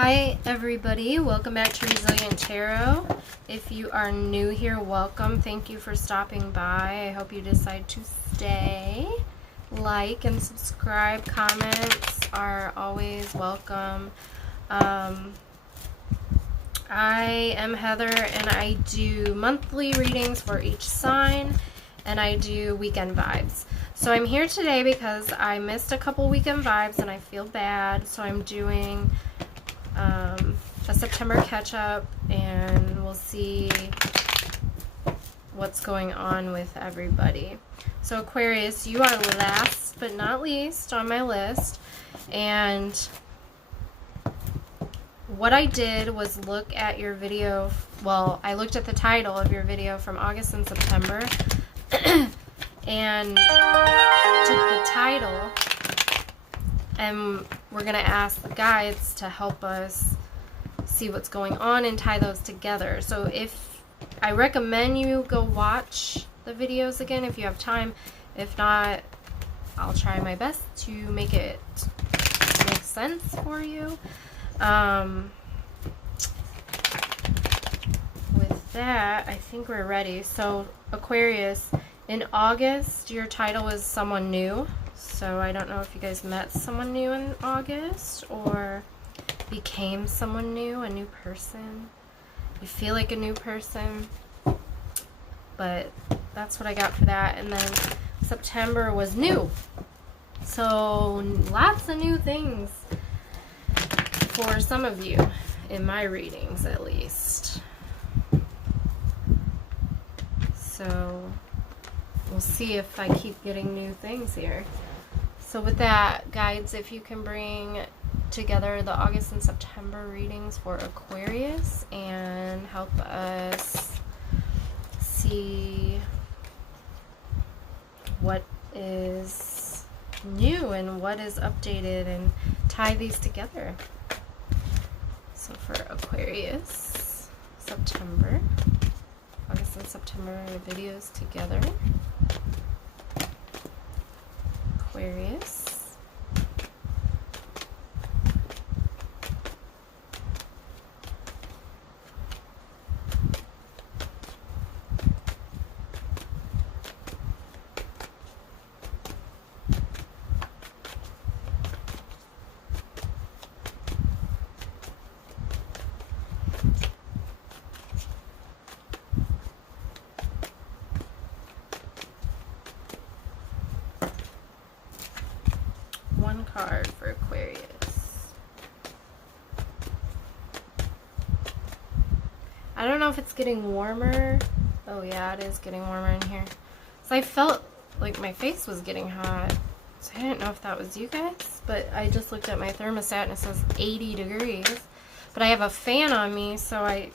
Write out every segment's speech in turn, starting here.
Hi everybody, welcome back to Resilient Tarot. If you are new here, welcome. Thank you for stopping by. I hope you decide to stay. Like and subscribe. Comments are always welcome. I am Heather and I do monthly readings for each sign and I do weekend vibes. So I'm here today because I missed a couple weekend vibes and I feel bad, so I'm doing a September catch-up, and we'll see what's going on with everybody. So Aquarius, you are last but not least on my list, and what I did was look at your video. Well, I looked at the title of your video from August and September and took the title, and we're going to ask the guides to help us see what's going on and tie those together. So if I recommend you go watch the videos again if you have time. If not, I'll try my best to make it make sense for you. With that, I think we're ready. So Aquarius, in August, your title was Someone New. So I don't know if you guys met someone new in August or became someone new, a new person. You feel like a new person, but that's what I got for that. And then September was new. So lots of new things for some of you, in my readings at least. So we'll see if I keep getting new things here. So with that, guides, if you can bring together the August and September readings for Aquarius and help us see what is new and what is updated and tie these together. So for Aquarius, September, August and September videos together. Aquarius. One card for Aquarius. I don't know if it's getting warmer. Oh yeah, it is getting warmer in here. So I felt like my face was getting hot. So I didn't know if that was you guys, but I just looked at my thermostat and it says 80 degrees. But I have a fan on me, so I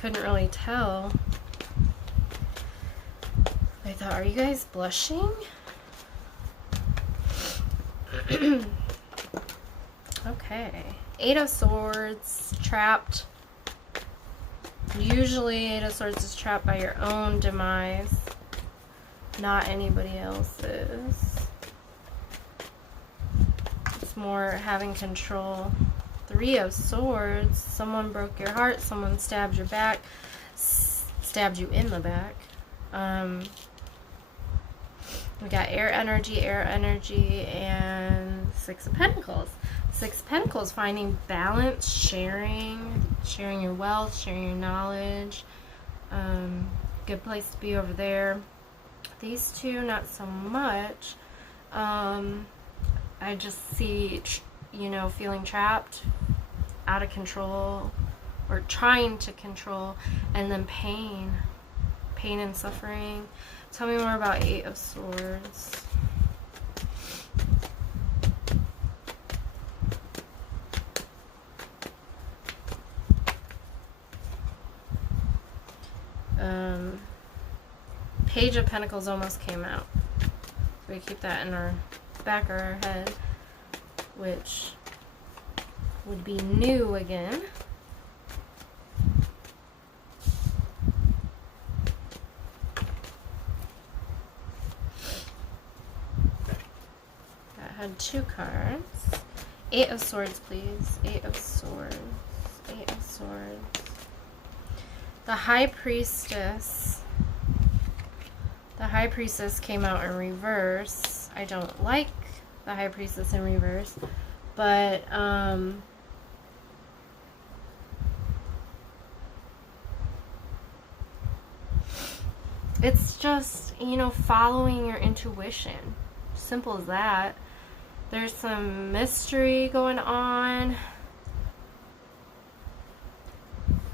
couldn't really tell. I thought, are you guys blushing? Okay. Eight of Swords, trapped. Usually Eight of Swords is trapped by your own demise, not anybody else's. It's more having control. Three of Swords, someone broke your heart, someone stabbed your back, stabbed you in the back. We got air energy, and Six of Pentacles. Six of Pentacles, finding balance, sharing your wealth, sharing your knowledge. Good place to be over there. These two, not so much. I just see, you know, feeling trapped, out of control, or trying to control, and then pain and suffering. Tell me more about Eight of Swords. Page of Pentacles almost came out. So we keep that in our back of our head, which would be new again. That had two cards. Eight of Swords, please. Eight of Swords. Eight of Swords. The High Priestess. The High Priestess came out in reverse. I don't like the High Priestess in reverse, but it's just, you know, following your intuition. Simple as that. There's some mystery going on.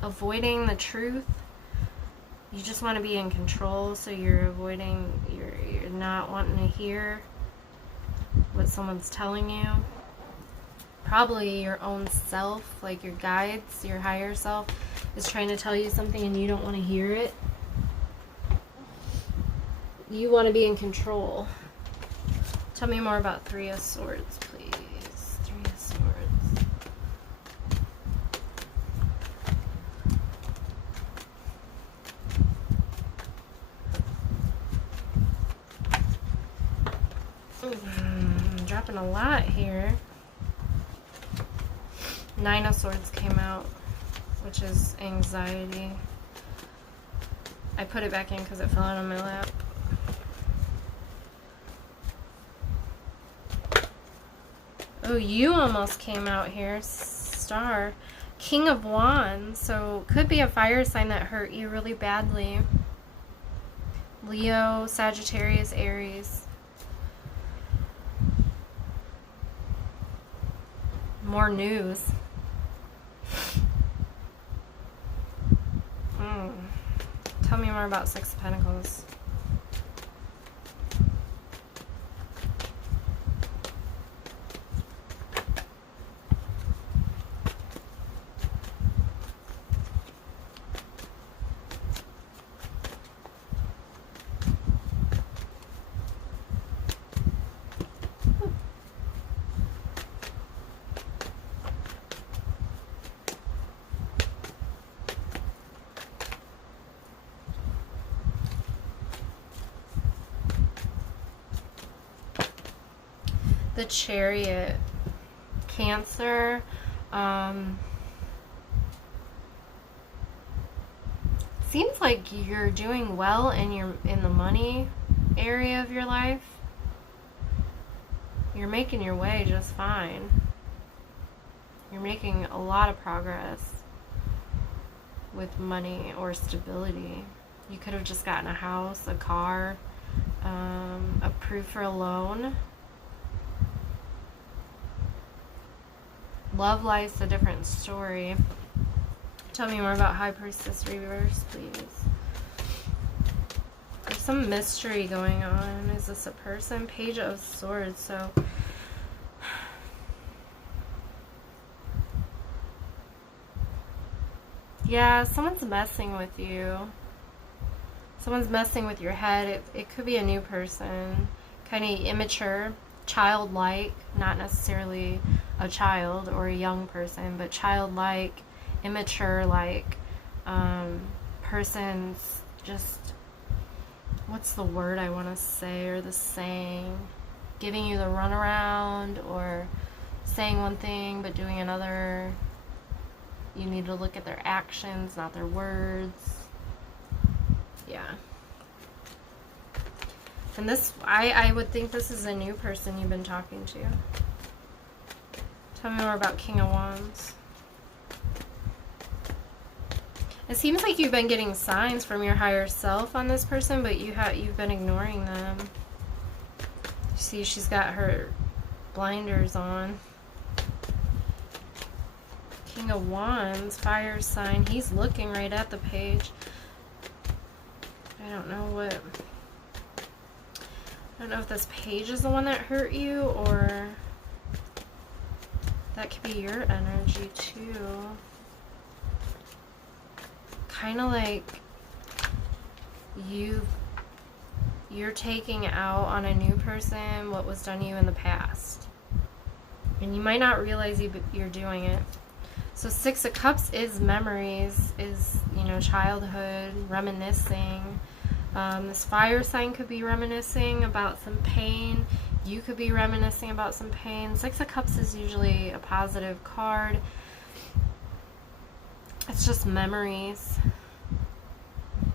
Avoiding the truth. You just want to be in control, so you're avoiding, you're not wanting to hear what someone's telling you. Probably your own self, like your guides, your higher self, is trying to tell you something and you don't want to hear it. You want to be in control. Tell me more about Three of Swords, please. Three of Swords. I'm dropping a lot here. Nine of Swords came out, which is anxiety. I put it back in because it fell out of my lap. Oh, you almost came out here. Star. King of Wands. So, could be a fire sign that hurt you really badly. Leo, Sagittarius, Aries. More news. Tell me more about Six of Pentacles. The Chariot. Cancer. Seems like you're doing well and you're in the money area of your life. You're making your way just fine. You're making a lot of progress with money or stability. You could have just gotten a house, a car, approved for a loan. Love life's a different story. Tell me more about High Priestess reverse, please. There's some mystery going on. Is this a person? Page of Swords. So, yeah, someone's messing with you. Someone's messing with your head. It could be a new person. Kind of immature, childlike, not necessarily a child or a young person, but childlike, immature, like person's just, what's the word I want to say, or the saying, giving you the runaround, or saying one thing but doing another. You need to look at their actions, not their words. Yeah. And this, I would think this is a new person you've been talking to. Tell me more about King of Wands. It seems like you've been getting signs from your higher self on this person, but you've been ignoring them. You see, she's got her blinders on. King of Wands, fire sign. He's looking right at the page. I don't know if this page is the one that hurt you, or that could be your energy too. Kind of like you're taking out on a new person what was done to you in the past. And you might not realize you're doing it. So Six of Cups is memories, is, you know, childhood, reminiscing. This fire sign could be reminiscing about some pain You could be reminiscing about some pain. Six of Cups is usually a positive card. It's just memories.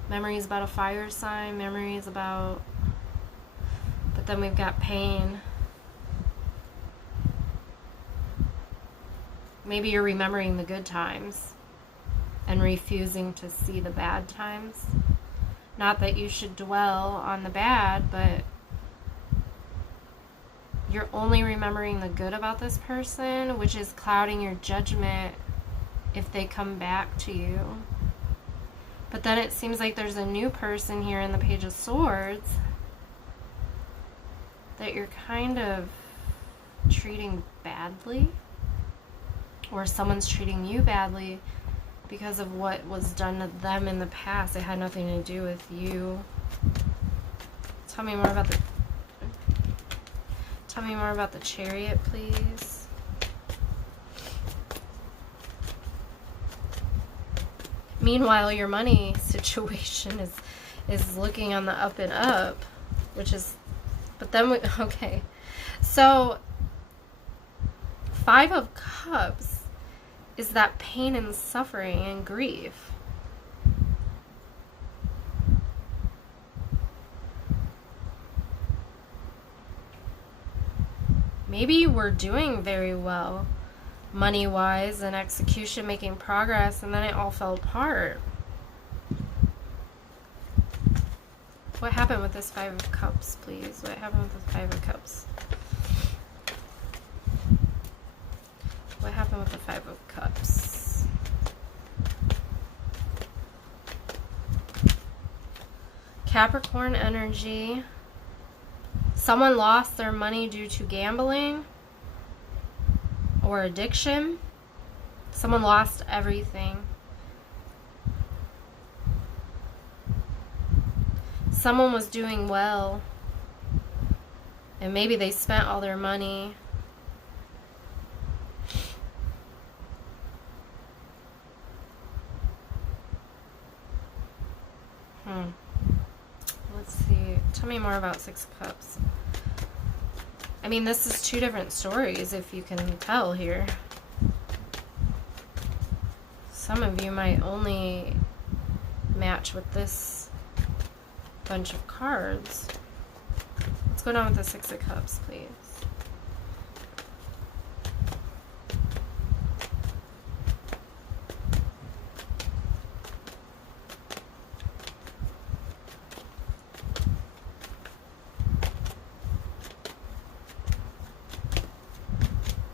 Memories about a fire sign. Memories about... But then we've got pain. Maybe you're remembering the good times and refusing to see the bad times. Not that you should dwell on the bad, but you're only remembering the good about this person, which is clouding your judgment if they come back to you. But then it seems like there's a new person here in the Page of Swords that you're kind of treating badly, or someone's treating you badly because of what was done to them in the past. It had nothing to do with you. Tell me more about the Chariot, please. Meanwhile, your money situation is looking on the up and up, which is, but then we, okay. So, Five of Cups is that pain and suffering and grief. Maybe you were doing very well money-wise and execution, making progress, and then it all fell apart. What happened with this Five of Cups, please? What happened with the Five of Cups? What happened with the Five of Cups? Capricorn energy. Someone lost their money due to gambling or addiction. Someone lost everything. Someone was doing well, and maybe they spent all their money. Let's see. Tell me more about Six of Cups. I mean, this is two different stories, if you can tell here. Some of you might only match with this bunch of cards. What's going on with the Six of Cups, please?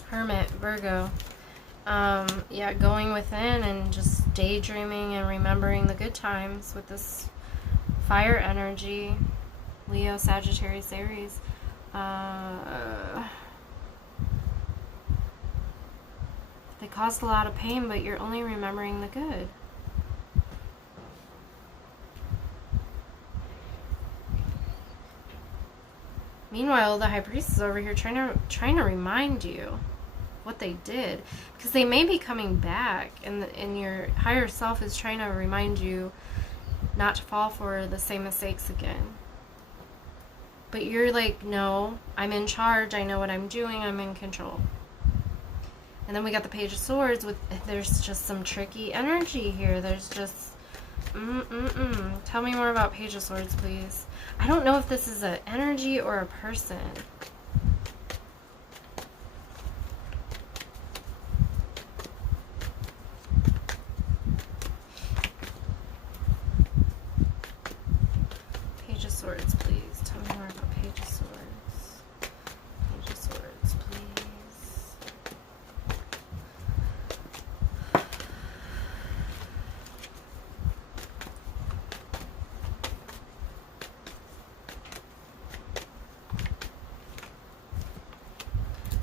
Hermit, Virgo. Yeah, going within and just daydreaming and remembering the good times with this fire energy. Leo, Sagittarius, Aries. They caused a lot of pain, but you're only remembering the good. Meanwhile, the High Priestess is over here trying to remind you what they did, because they may be coming back, and your higher self is trying to remind you not to fall for the same mistakes again. But you're like, no, I'm in charge, I know what I'm doing, I'm in control. And then we got the Page of Swords with, there's just some tricky energy here. There's just Tell me more about Page of Swords, please. I don't know if this is an energy or a person. Page of Swords, please. Tell me more about Page of Swords. Page of Swords, please.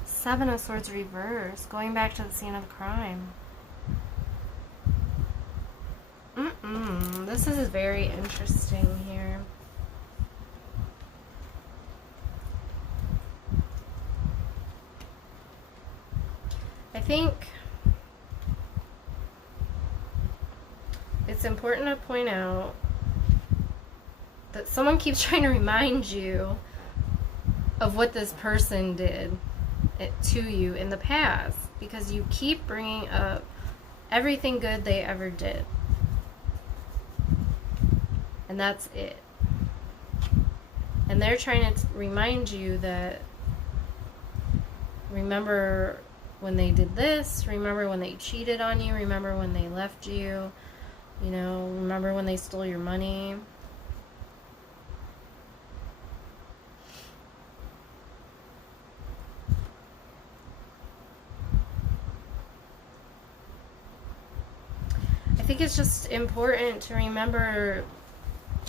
Seven of Swords reverse, going back to the scene of the crime. This is very interesting here. I think it's important to point out that someone keeps trying to remind you of what this person did to you in the past, because you keep bringing up everything good they ever did. And that's it. And they're trying to remind you that, remember when they did this, remember when they cheated on you, remember when they left you, you know, remember when they stole your money. I think it's just important to remember,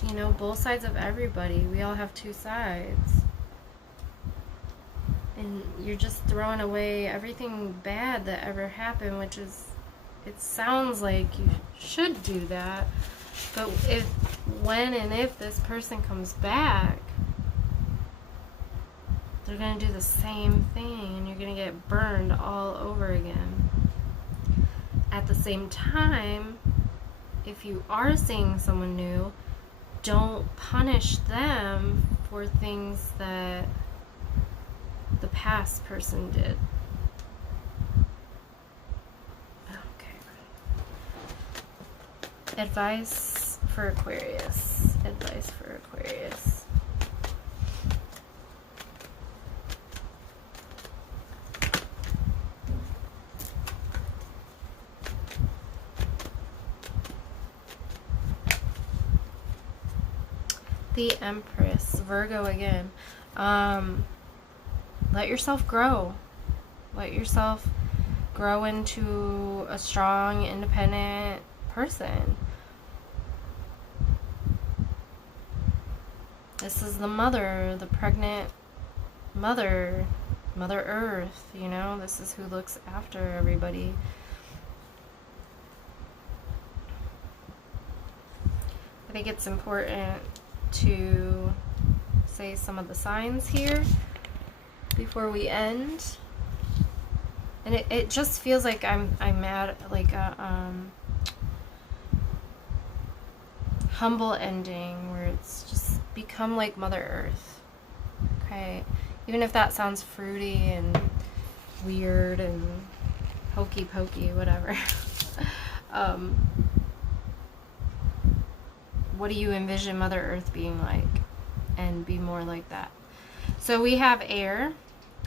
you know, both sides of everybody. We all have two sides. And you're just throwing away everything bad that ever happened, which is, it sounds like you should do that. But when and if this person comes back, they're going to do the same thing, and you're going to get burned all over again. At the same time, if you are seeing someone new, don't punish them for things that the past person did. Okay. Advice for Aquarius. Advice for Aquarius. The Empress, Virgo again. Let yourself grow. Let yourself grow into a strong, independent person. This is the mother, the pregnant mother, Mother Earth, you know, this is who looks after everybody. I think it's important to say some of the signs here before we end. And it just feels like I'm at like a humble ending where it's just become like Mother Earth. Okay, even if that sounds fruity and weird and hokey pokey, whatever. What do you envision Mother Earth being like? And be more like that. So we have air.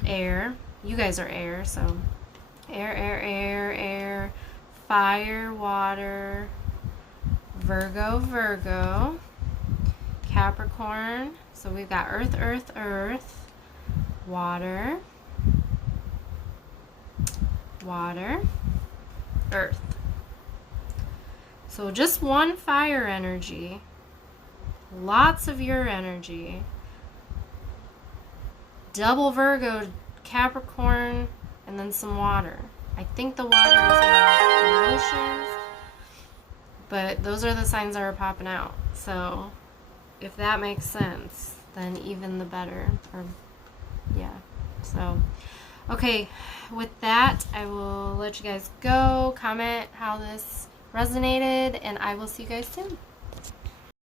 You guys are air, so air. Fire, water. Virgo. Capricorn. So we've got earth. Water. Earth. So just one fire energy, lots of your energy, double Virgo, Capricorn, and then some water. I think the water is emotions, but those are the signs that are popping out. So if that makes sense, then even the better. Or yeah. So okay, with that, I will let you guys go. Comment how this resonated, and I will see you guys soon.